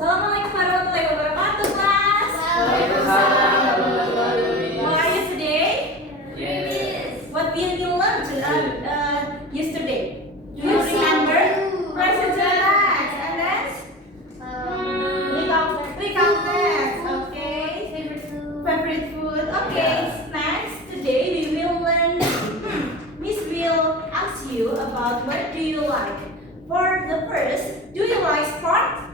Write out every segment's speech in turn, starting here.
Assalamualaikum warahmatullahi wabarakatuh, class. Waalaikumsalam warahmatullahi wabarakatuh. How are you today? Yes. What did you learn yesterday? Do you remember? Present tense and then recount tense. Okay. Favorite food. Okay. Next, today we will learn. Miss will ask you about what do you like. For the first, do you like sport?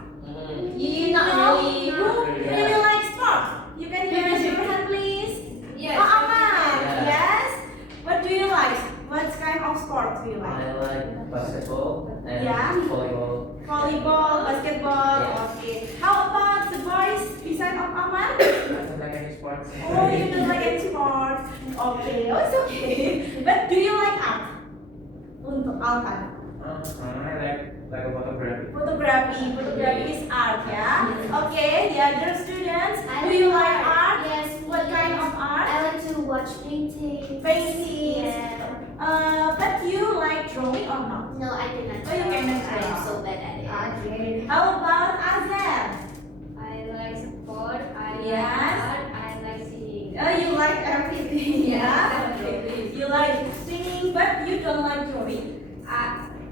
You know who really likes sport? You can raise your hand, please. Yes. Oh, Ahmad. Yeah. Yes. What do you like? What kind of sport do you like? I like basketball and Yeah. volleyball. Volleyball, basketball. Yes. Okay. How about the boys beside of Ahmad? I don't like any sports. Oh, you don't like any sport. Okay, oh, it's okay. But do you like art? Untuk Alvan. I like a photography. Photography is art, yeah. Okay, the other students, do you like art? Yes. What kind of art? I like to watch paintings. Paintings. Yeah. But you like drawing or not? No, I cannot. Oh, you cannot I am draw. so bad at it. Okay. How about Azel? I like sport, I Yes. like art, I like singing. Oh, you like everything, yeah. Yes. Okay. You like singing, but you don't like drawing.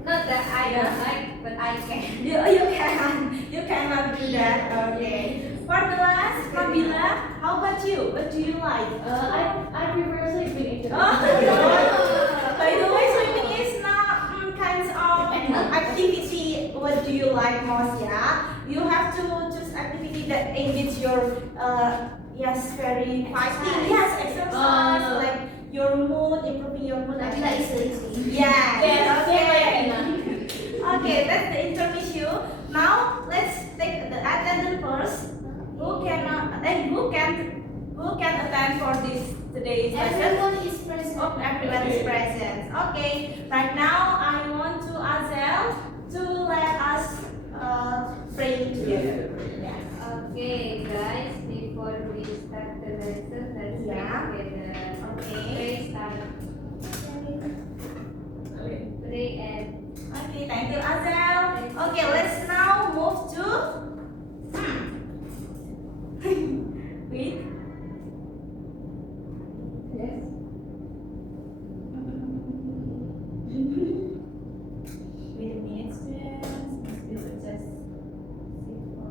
Not that I Yeah. don't like, but I can. You cannot do that. Okay. For the last, Nabila, how about you? What do you like? I prefer sleeping Oh, by the way, swimming is not kinds of activity. What do you like most? Yeah, you have to choose activity that engage your yes, very fighting. Yes, exercise like your mood, improving your mood. Nabila is lazy. Yeah. Yes, Okay. Okay, that's the intermission. Now let's take the attendance first. Who can attend for this today's lesson? Everyone is present. Oh, everyone is present. Okay. Right now, I want to Azel to let us pray together. Yeah. Okay, guys, before we start the lesson, let's Yeah. pray together. Okay. Pray, start. Pray and Okay. Thank you, Azel. Okay. Let's now move to. Wait. yes. Wait a minute, students. We will just sit for.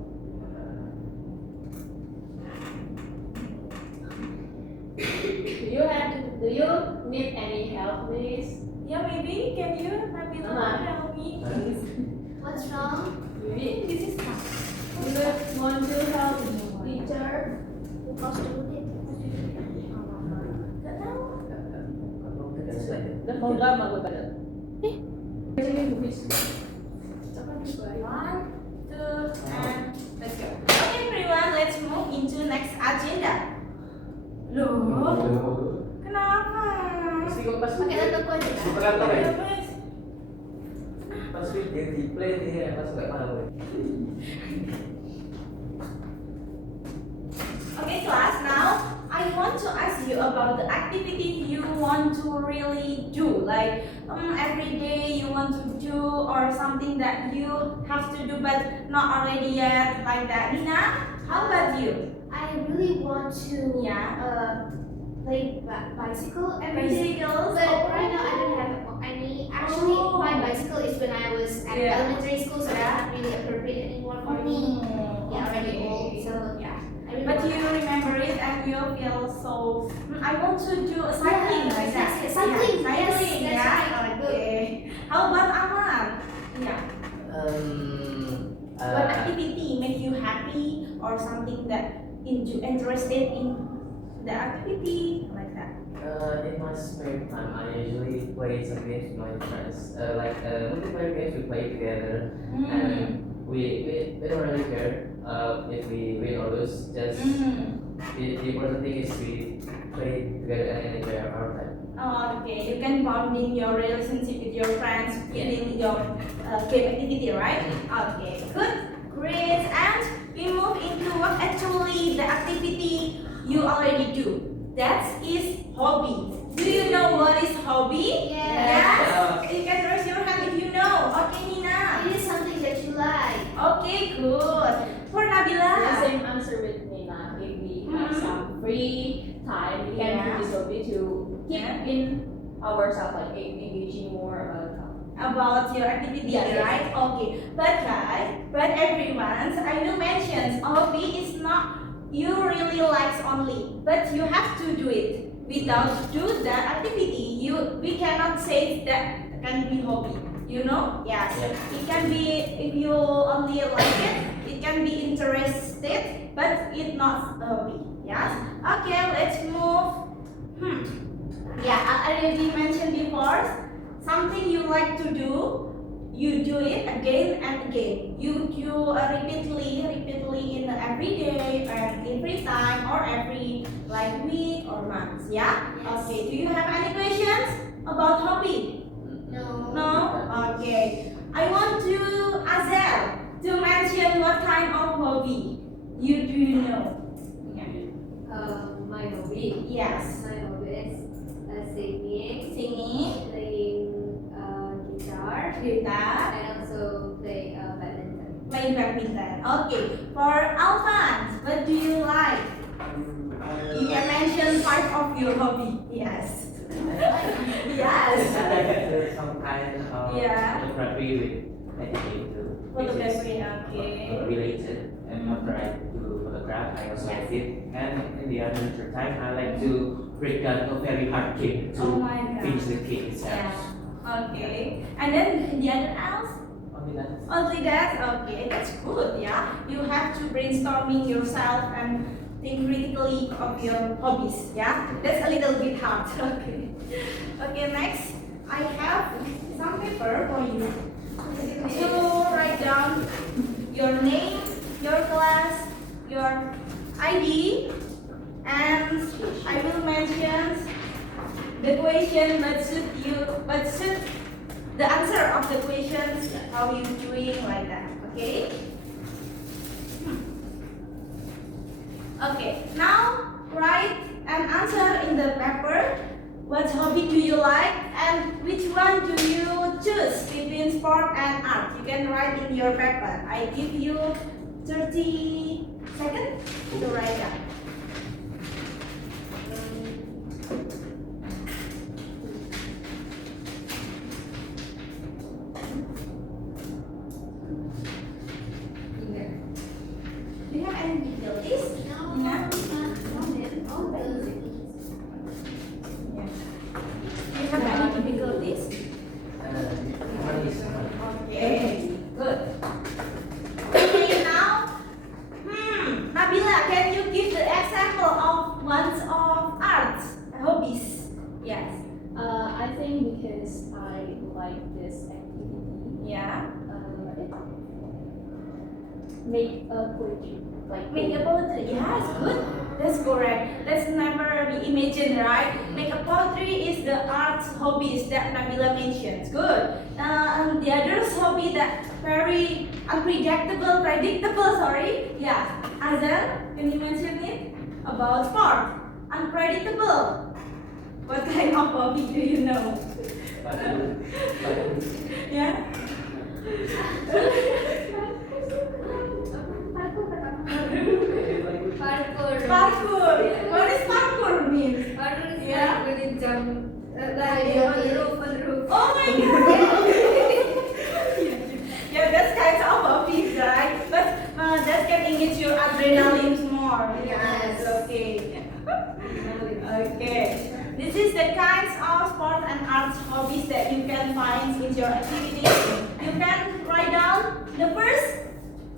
Do you need any help, please? Yeah, maybe can you Mama. help me, please? What's wrong? Maybe This is tough. you want to help teacher? Because do it. Gak tahu. The program aku tadi. One, two, and let's go. Okay, everyone, let's move into next agenda. Loh, kenapa? Pakai laptopku aja. Ya, wes. Pas dia di play dia pas nggak mau. Okay, class. Now I want to ask you about the activity you want to really do. Like every day you want to do, or something that you have to do but not already yet, like that. Nina, how about you? I really want to Yeah. play bicycle every day. Bicycles. But right now I don't have any. Actually, Oh. my bicycle is when I was at Yeah. elementary school, so it's Yeah. not really appropriate anymore for me. Yeah, already old. So yeah, I really But want you remember it and you feel so. I want to do a cycling Yeah, like that. yes, cycling, Yeah, yes, cycling. that's Yeah. right. Okay. How about Aman? Yeah. What activity make you happy or something that interested in the activity like that? In my spare time, I usually play some games with my friends. Like multiplayer games we play together, and we don't really care if we win or lose. Just the important thing is we play together and enjoy our time. Oh, okay. You can bonding your relationship with your friends within your game activity, right? Okay, good, great. And we move into what actually the activity you already do. That is hobby. Do you know what is hobby? Yeah. Yes. You can raise your hand if you know. Okay, Nina. It is something that you like. Okay, good. For The Nabila. same answer with Nina. If we have some free time, we can Yeah. do this hobby to keep Yeah. in ourselves, like engaging more About your activity, Yes, yes. right? Okay. But guys, but everyone, I know mentions hobby is not you really likes only, but you have to do it. Without do that activity, we cannot say that can be hobby. You know? Yes. Yeah. It can be if you only like it. It can be interested, but it's not a hobby. Yes. Okay. Let's move. Yeah, I already mentioned before. Something you like to do, you do it again and again. You repeatedly in every day and in free time or every like week or month. Yeah. Yes. Okay. Do you have any questions about hobby? No. No. Okay. I want to Azel to mention what kind of hobby you know. My hobby. Yes. My hobby is singing, Singing, playing guitar, guitar, and also play badminton. playing badminton. Okay. For Alphonse, what do you like? You can mention part of your hobby. Yes. Yes. There's some kind of Yeah. photography with editing too. Photography. Okay. Related. And after I do photograph, I also like it. And in the other time, I like to break down a very hard cake Oh to my God. finish the cake itself. Yeah. Okay. And then the other else? Only that. Only that? Okay, that's good, yeah. You have to brainstorming yourself and think critically of your hobbies, yeah. That's a little bit hard. Okay. Okay, next I have some paper for you to write down your name, your class, your ID, and I will mention the question but should the answer of the questions, how you doing like that, okay? Okay, now write an answer in the paper. What hobby do you like and which one do you choose between sport and art? You can write in your paper. I give you 30 seconds to write down. Do you have any difficulties? No. Yeah. All those. Do you have any difficulties? One is one. Okay, good. Okay, now, Nabila, can you give the example of one's of arts hobbies? Yes. I think because I like this activity, Yeah. make a poetry, like Make a poetry. Yes, good. That's correct. Let's never be imagined, right? Make a poetry is the arts hobbies that Nabila mentions. Good. And the other hobby that very predictable. Sorry. Yeah. Azan, can you mention it about sport? Unpredictable. What kind of hobby do you know? Yeah. Parkour. Parkour. What does parkour mean? Parkour is Yeah. like when you jump, like on the roof. Oh my god! Yeah, that's kind of hobbies, right? But that can engage your adrenaline more. Yes. Okay. Okay. This is the kinds of sport and arts hobbies that you can find in your activities. You can write down the first.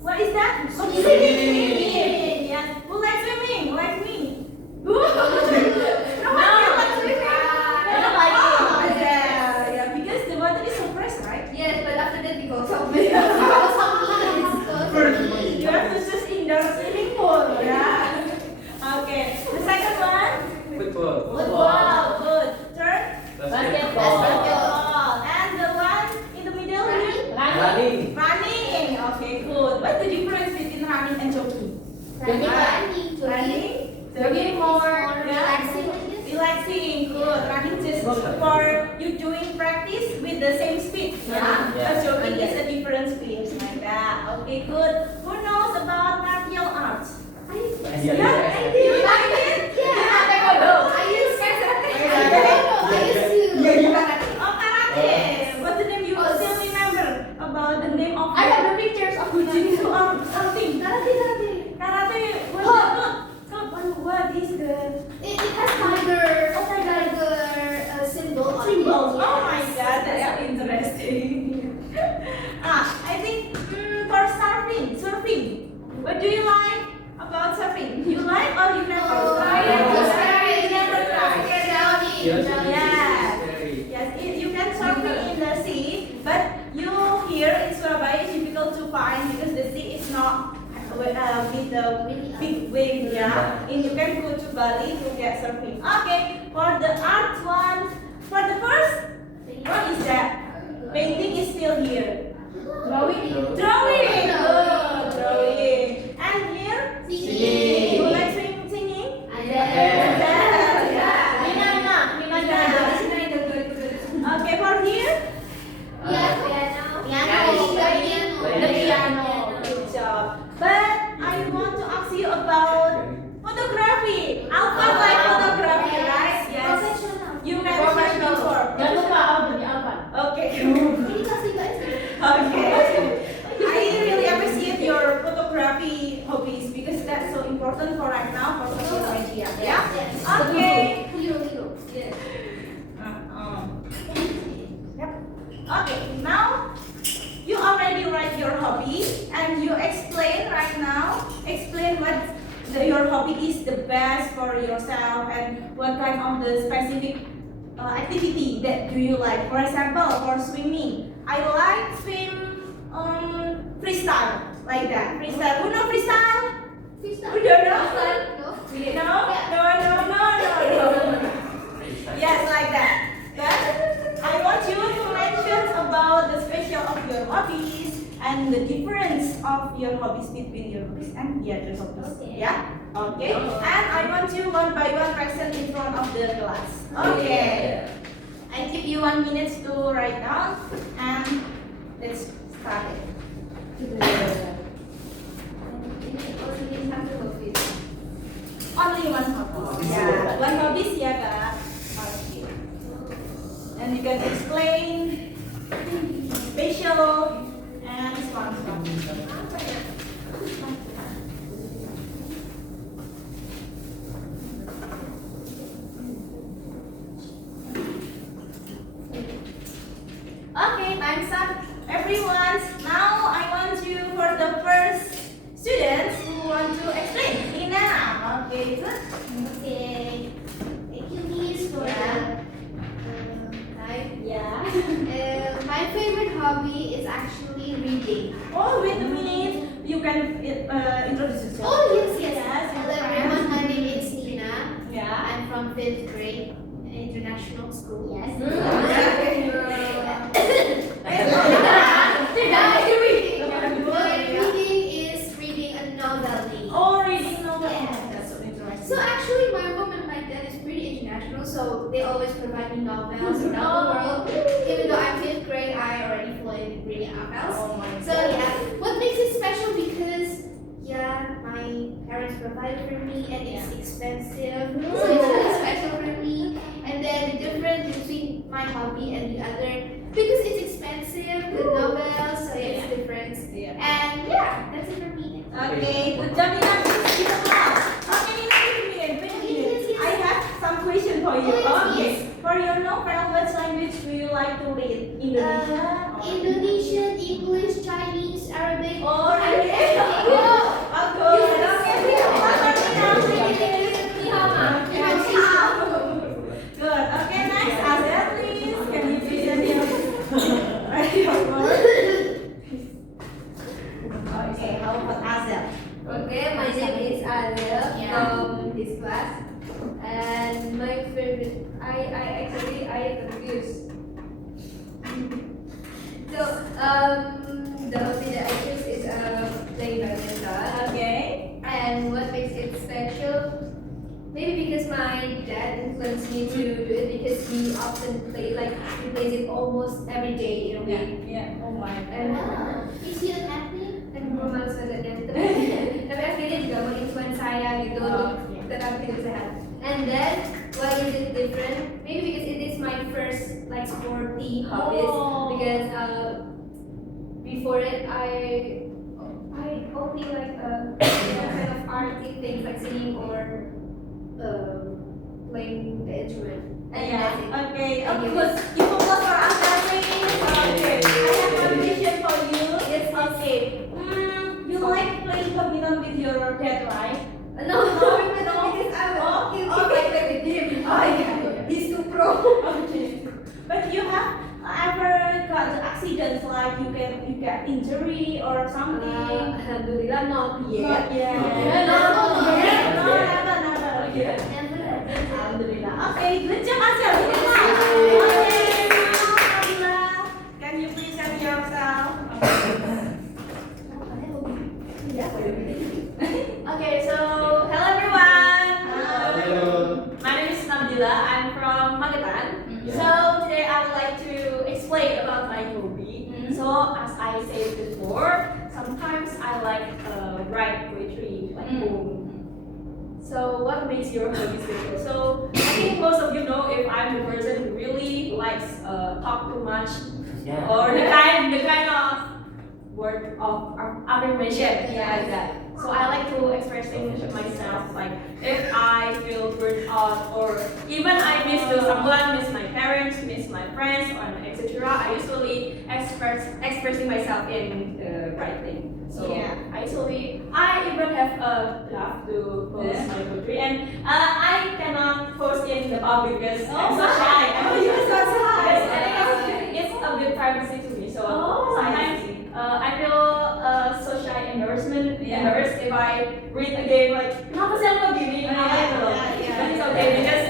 What is that? Swimming. Yeah. Who likes swimming? Like me. Who? No one likes swimming. Oh, yeah, because the water is so fresh, right? Yes, but after that we go somewhere. You have to just indoor swimming pool, yeah. Okay. The second one. Football. Wow, good. Third. basketball. Basketball. And the one in the middle here. Running. Running. Okay, good. What's the difference between running and jogging? Running. Jogging more. Yeah. Relaxing, good. Running just for you doing practice with the same speed. Yeah. Yeah. But jogging is a different speed like that. Okay, good. For Yes. Yeah, Yeah. you like it? I used to. Oh, karate. What's the name you still remember about the name of I have the pictures of Kujitsu or something? Karate. Karate. What is the It has tiger symbol on it. symbol? Oh my Yes. god, that's so interesting. I think for surfing. What do you like about surfing? You like or you never Oh, try? I never You tried. never try. Yes. Yeah. Yes, you can surfing in the sea, but you here in Surabaya is difficult to find because the sea is not with the big wave. Yeah, and you can go to Bali to get surfing. Okay, for the art one, for the first, what is that? Painting is still here. Drawing. Good, drawing. And here, Singing. you like singing? Yeah. Okay, for here. The piano. Good job. But I want to ask you about photography. Alpha like photography, right? Yes. You mentioned before. Jangan lupa Alvin di Alvan. Okay. Okay. I really appreciate your photography hobbies because that's so important for right now for social media. Yeah. Okay. Yep. Okay. Now you already write your hobby and you explain right now. Explain what your hobby is the best for yourself and what kind of the specific activity that do you like. For example, for swimming, I like swim freestyle like that. Freestyle. Who know freestyle? Who don't know? No. Yes, like that. But I want you to mention about the special of your hobbies and the difference of your hobbies between your hobbies and the other hobbies. Okay. Yeah? Okay. And I want you one by one present in front of the class. Okay. I give you 1 minute to write down and let's start it. Only one hobby. Yeah, one hobbies ya kak. Okay. And you can explain facial and smart. Okay, time's up. Everyone, now I want you for the first students who want to explain. Ina, okay, good. Thank you, Miss, for the time. Yeah. My favorite hobby is actually reading. Oh, wait a minute. You can introduce yourself. Oh, yes. Yes, Hello, your everyone. friend. My name is Nina. Yeah. I'm from 5th grade international school. Yes. My reading is reading a novel. Oh, reading novel. Yeah. That's so interesting. So actually, my mom and my dad is pretty international, so they always provide me novels around the world. Even though I'm 5th grade, I already fluent in reading novels. Oh my So yeah, what makes it special because my parents provided for me and it's expensive, so it's really special for me. And then the difference between my hobby and the other, because it's expensive, the novels, so yeah, it's different. Yeah. And yeah, that's it for me. Okay, good job, Nina. Please give applause. Okay, Nina, wait a minute. I have some question for you. Yes, Okay. yes. For your novel, what language do you like to read? Indonesian? or- Indonesian, English, Chinese, Arabic. Oh, really? Oh, good. Okay, please applause for Nina. Good. Okay, next, Azel, please. Can you present your work? Okay, how about Azel? Okay, my name is Adel Yeah. from this class, and my favorite. I confused. So the hobby that I choose is playing badminton, Okay. and what makes it special? Maybe because my dad influenced me to do it because he often he plays it almost every day in a week. Yeah. Oh my. And Is he an athlete? gue males banget ya tapi akhirnya juga menginfluence saya gitu tetapi tidak sehat. And then why is it different? Maybe because it is my first like sporty hobbies. Oh. Because before it I only like kind of arty things like singing or playing the instrument. And Yeah. that's it. Okay. Thank you. Good. Give applause for Asha, please. Okay. I have one question for you. Yes, yes. Okay. You like playing badminton with your dad, right? No, because I will if I play with him. Oh yeah, he's too pro. Okay. But you have ever got the accidents like you get injury or something? Alhamdulillah not yet. Not yet. No, Never. Okay. Never. Alhamdulillah. Okay, good job, Asya. Good job. Okay. Alhamdulillah. Can you present yourself? Okay, so hello everyone. My name is Nabila. I'm from Magetan. So today I would like to explain about my hobby. So as I said before, sometimes I like write poetry, like poem. So what makes your hobby special? So I think most of you know if I'm the person who really likes talk too much Yeah. or the kind of word of affirmation like that. So I like to expressing myself, like if I feel burnt out or even I miss someone, miss my parents, miss my friends, or etc. I usually expressing myself in writing. So I even have a draft to post my poetry, and I cannot post in the public because I'm so shy. You're so shy. It's a bit privacy to me. So sometimes I feel so shy embarrassed if I read again like kenapa sih aku begini? But it's okay because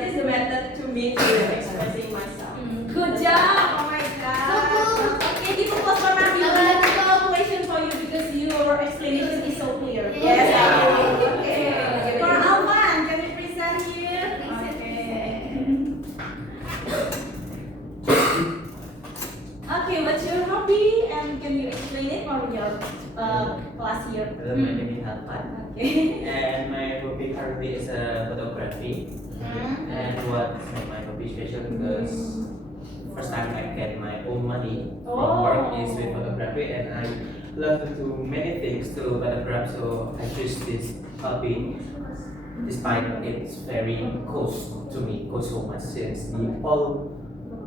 this is the method to me to expressing myself. Good job! Oh my god! So cool. Okay, give applause for Nabila. Congratulations for you because your explanation is so clear. Yes. Okay. For Alvan, can you present here? Okay, what's your hobby and can you explain it for your class here? Hello, my name is Alvan. Okay. And my hobby currently is photography. And what makes my hobby special because first time I get my own money from work is with photography, and I love to do many things to photograph. So I choose this hobby, despite it's very cost to me, cost so much since the whole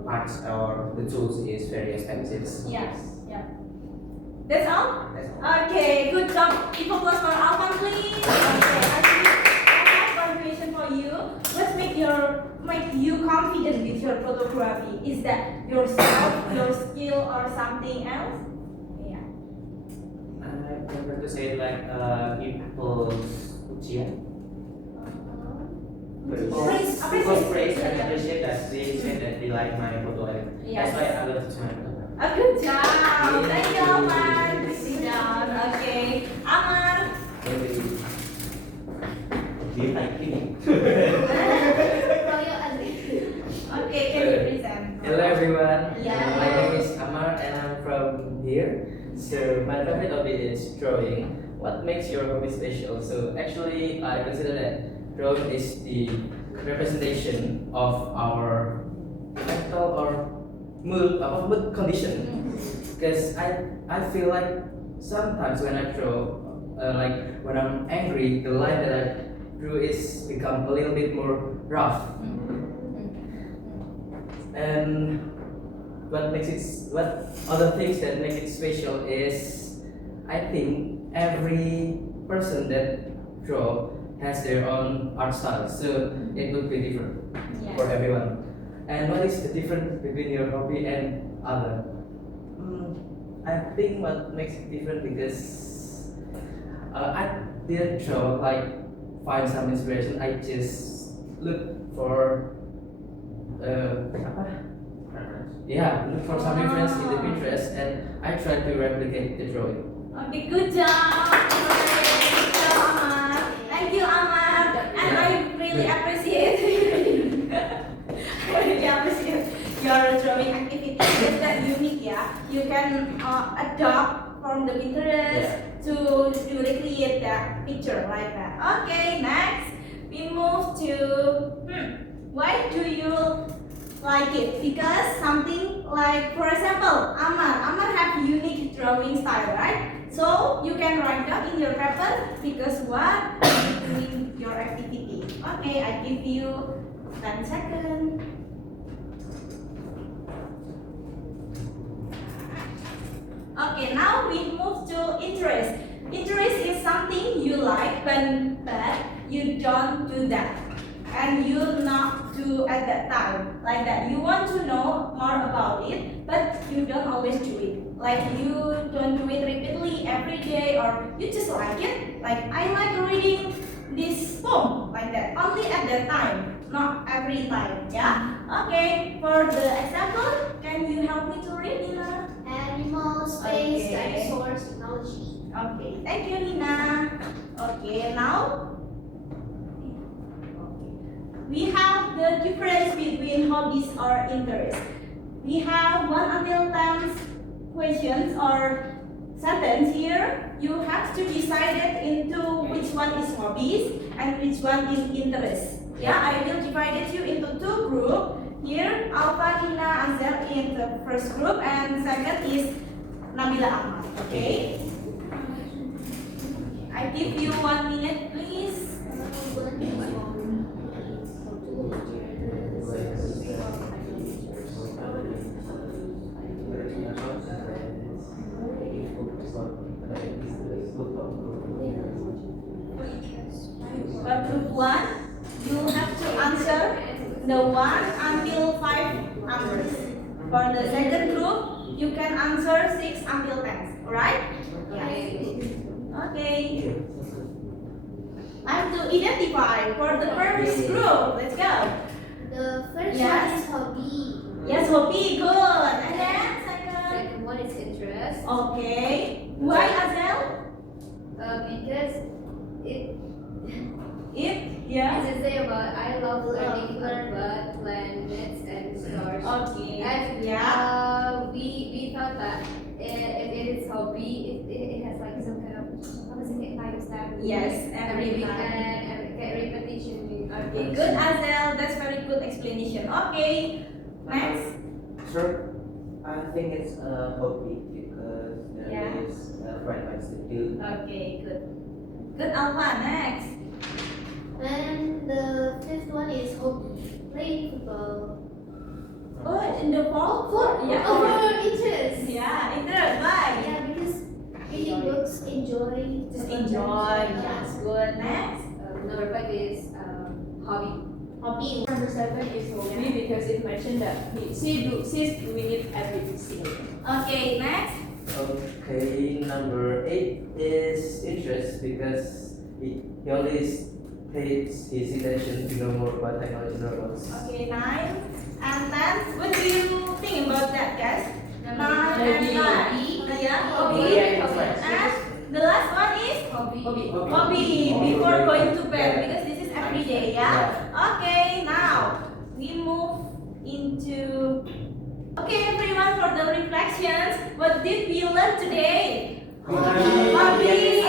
parts or the tools is very expensive. Yes. Yeah. That's all? That's all. Okay, good job. Give applause for Alvan, please. Okay, I have one question for you. What make you confident with your photography? Is that yourself, your skill, or something else? Yeah. I prefer to say like people's ujian. People praise and appreciate that they say that they like my photo, and that's why I love to my photo. Good job. Thank you, Alvan. Sit down. Okay. Amar. Do you like me? Okay, can you present? Hello everyone. Yeah. My name is Amar and I'm from here. So my favorite hobby is drawing. What makes your hobby special? So actually I consider that drawing is the representation of our mental or mood condition. Because I feel like sometimes when I draw, like when I'm angry, the line that I drew is become a little bit more rough. And what other things that make it special is I think every person that draw has their own art style, so it would be different for everyone. And what is the difference between your hobby and other? I think what makes it different because I didn't draw like find some inspiration. I just look for look for some reference in the Pinterest and I try to replicate the drawing. Okay, good job. Good job, Amar. Thank you, Amar. And I really appreciate your drawing activity. It's that unique, yeah. You can adopt from the Pinterest. to recreate that picture like that. Okay, next we move to why do you like it? Because something like, for example, Amar have unique drawing style, right? So you can write down in your paper because what is doing your activity. Okay, I give you 10 seconds. Okay, now we move to interest. Interest is something you like, but you don't do that, and you not do at that time like that. You want to know more about it, but you don't always do it. Like you don't do it repeatedly every day, or you just like it. Like I like reading this poem like that, only at that time, not every time. Yeah. Okay. For the example, can you help me to read, Nina? Animals, space, Okay. dinosaurs, technology. Okay, thank you, Nina. Okay, now we have the difference between hobbies or interests. We have 1 until 10 questions or sentence here. You have to decide it into which one is hobbies and which one is interest. Yeah, I will divide it you into 2 groups. Here, Alpha, Nina, Azel in the first group, and second is Nabila Ahmad. Okay. I give you 1 minute, please. For group 1, you have to answer the 1 until 5 numbers. For the second group, you can answer 6 until 10. Alright? Okay. Time to identify for the first group. Let's go. The first Yes. one is hobby. Yes, hobby, good. And then second. Second one is interest. Okay. Why, Azel? Because it Yeah. as I say about I love learning about planets and stars. Okay. And we thought that if it is hobby, it has like some kind of time stamp. Yes, every every time. weekend, every repetition. Okay, good, Azel. That's very good explanation. Okay. Next. Sure. I think it's a hobby because there Yeah. is right things to do. Okay, good. Good, Alpha. Next. And the fifth one is hobby. Playing football. Oh, in the fall? Yeah. Oh, for interest. Yeah, interest. Why? Yeah, because reading books, enjoy. Just enjoy. Yeah. That's good. Next. Number 5 is hobby. Hobby. Number 7 is hobby because it mentioned that she's doing it every single day. Okay, next. Okay, number 8 is interest because he always pays his attention to know more about technology and robots. Okay, 9 and 10. What do you think about that, guys? 9 and 10. Yeah, hobby. Yeah, interest. And the last one is Hobby. hobby before going to bed because this is every day, yeah? Okay, now we move into. Okay, everyone, for the reflections, what did we learn today? Hobby.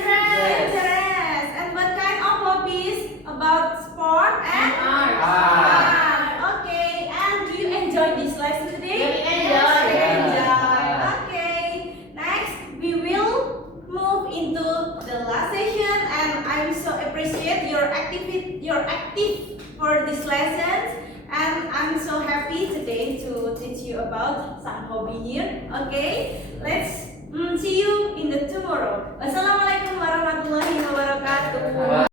Interest. And what kind of hobbies about sport and art? Okay, and do you enjoy this lesson today? Very Yes, we enjoy. enjoy. Okay, next we will move into the last session, and I'm so appreciate your active for this lessons, and I'm so happy today to teach you about some hobby here. Okay, let's see you in the tomorrow. Wassalamualaikum warahmatullahi wabarakatuh.